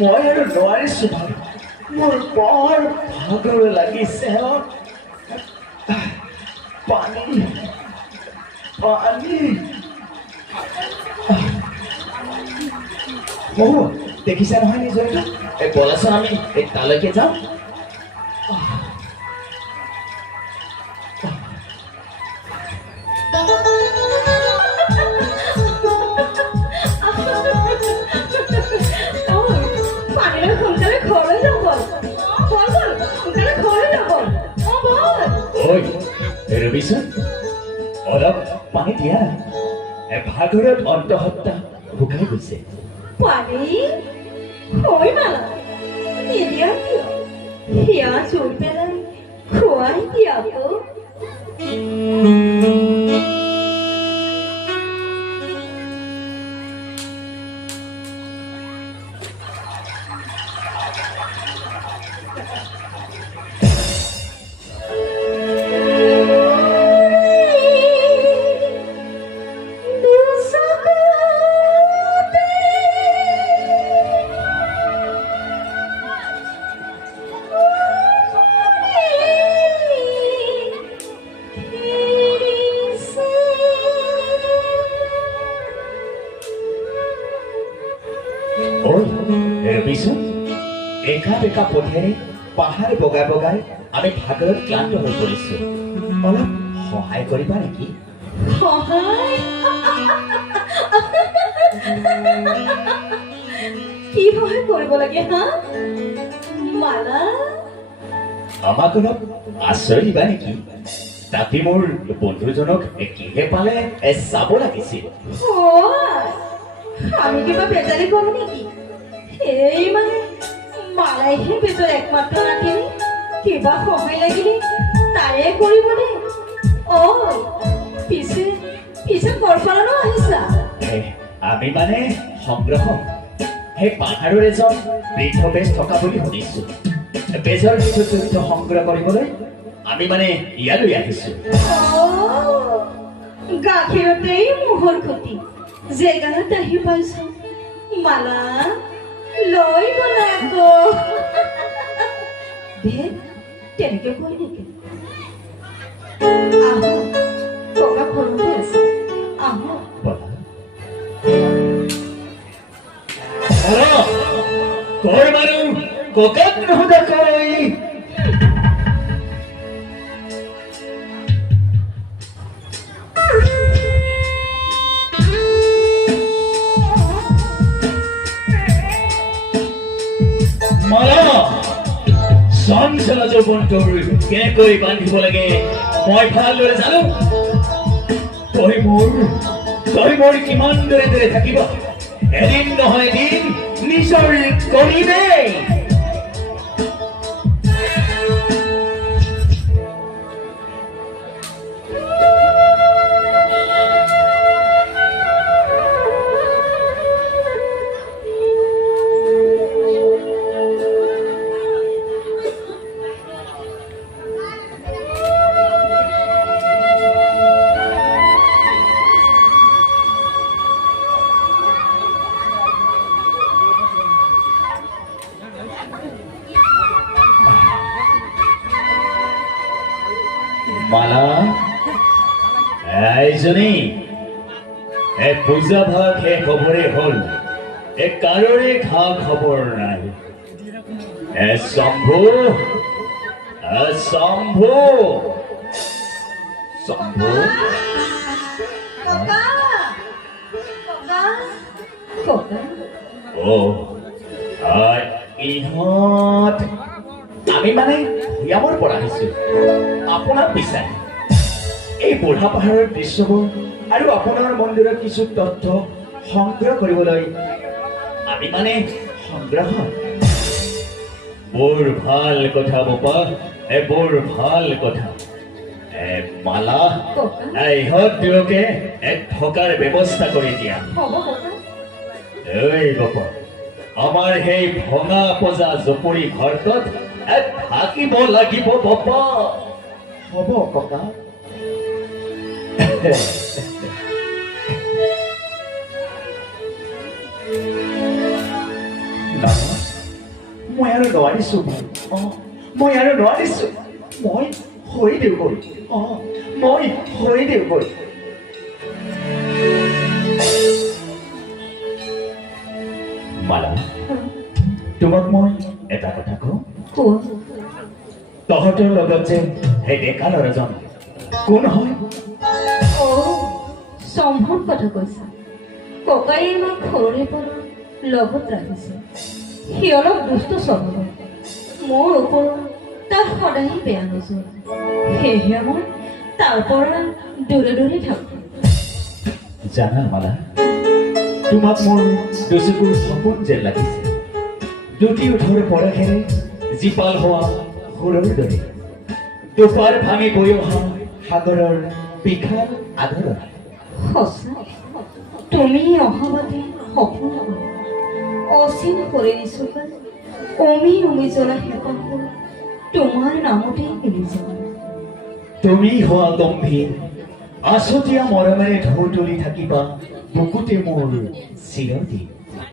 মই আৰু নোৱাৰিছো ভাই, মোৰ বৰ ভাগৰ লাগিছে। পানী পানী দেখিছা নহয় নিজৰটো? এই বলাচোন আমি এই তালৈকে যাওঁ। অলপ পানী দিয়া, ভাগৰত অন্তঃসত্ত্বা শুকাই গৈছে। পানী হয় মালা নিদিয়া কিয়? সেয়া চুৰ পেলাই খুৱাই দিয়া আকৌ। একা বেকা পথেৰে পাহাৰ বগাই বগাই আমি ভাগৰত ক্লান্ত হৈ পৰিছো। অলপ সহায় কৰিবা নেকি? সহায়? কি সহায় কৰিব লাগে হা মালা? আমাক অলপ আশ্ৰয় দিবা নেকি? তাতে মোৰ বন্ধুজনক কিহে পালে চাব লাগিছিল। আমি কিবা বেজাৰি কৰো নেকি? এই মানে মালাইহে বেজৰ একমাত্ৰ নাতিনি, কিবা সহায় লাগিলে তাৰে কৰিব দে। পিছে পিছে কৰফালনো আহিছা? আমি মানে সংগ্ৰহ সেই পাহাৰৰ এজন বৃদ্ধ বেজ থকা বুলি শুনিছো। বেজৰ কিছু তথ্য সংগ্ৰহ কৰিবলৈ আমি মানে ইয়ালৈ আহিছো। গাখীৰতেই মোহৰ ক্ষতি জেগাত আহি পাইছো। মালা লৈ গলা আকৌ। তেনেকে কৈ নেকি? আহ ককা ঘৰতে আছে, আহ। কৰ মানুহ ককাক নুসুধাকৈ চঞ্চলা যৌৱনটোৰ কেনেকৈ বান্ধিব লাগে মই ভালদৰে জানো। তই মোৰ কিমান দৰে দৰে থাকিব, এদিন নহয় এদিন নিজৰ কৰিমেই। মালা এইজনী পূজা ভাগ শেষ হবৰে হল, কাৰোৰে খা খবৰ নাই। শম্ভু শম্ভু শম্ভু ইহঁত আমি মানে ভূঞামৰ পৰা আহিছো আপোনাক বিচাৰি। এই বুঢ়া পাহাৰৰ দৃশ্যবোৰ আৰু আপোনাৰ মন্দিৰৰ কিছু তথ্য সংগ্ৰহ কৰিবলৈ আমি মানে সংগ্ৰহ। বৰ ভাল কথা বোপা, বৰ ভাল কথা। মালা ইহঁত দুয়োকে থকাৰ ব্যৱস্থা কৰি দিয়া। এই বাপা আমাৰ সেই ভঙা পজা জপৰি ঘৰটোত থাকিব লাগিব বাপা। হ'ব ককা। নহয় মই আৰু নোৱাৰিছো মই আৰু নোৱাৰিছো মই হৈ দিওঁগৈ মই হৈ দিওঁগৈ মালা তোমাক মই এটা কথা কওঁ কোৱা তহঁতৰ লগত যে সেই ডেকা ল'ৰাজন কোন হয় সম্ভৱ কথা কৈছা ককাই আমাক সৰুৰে পৰা লগত ৰাখিছে সি অলপ দুষ্ট স্বভাৱৰ মোৰ ওপৰত তাৰ সদায় বেয়া নজৰ সেয়েহে মই তাৰ পৰা দূৰে দূৰে থাকোঁ জানা মালা তোমাক মোৰ দুচকুৰ সপোন যেন লাগিছে দুটি ওঠৰ পৰশেৰে জীপাল হোৱা সুৰৰ দৰে দুপাৰ ভাঙি বৈ অহা সাগৰৰ বিশাল আদৰৰ সঁচা তুমি অহাবাদে সপোন অচিন কৰে নিচুকা অমি অমি জ্বলা হেঁপাহৰ তোমাৰ নামতেই মিলি যাব তুমি হোৱা গম্ভীৰ আছতীয়া মৰমেৰে ঢৌ তুলি থাকিবা বুকুতে মোৰ চিৰদিন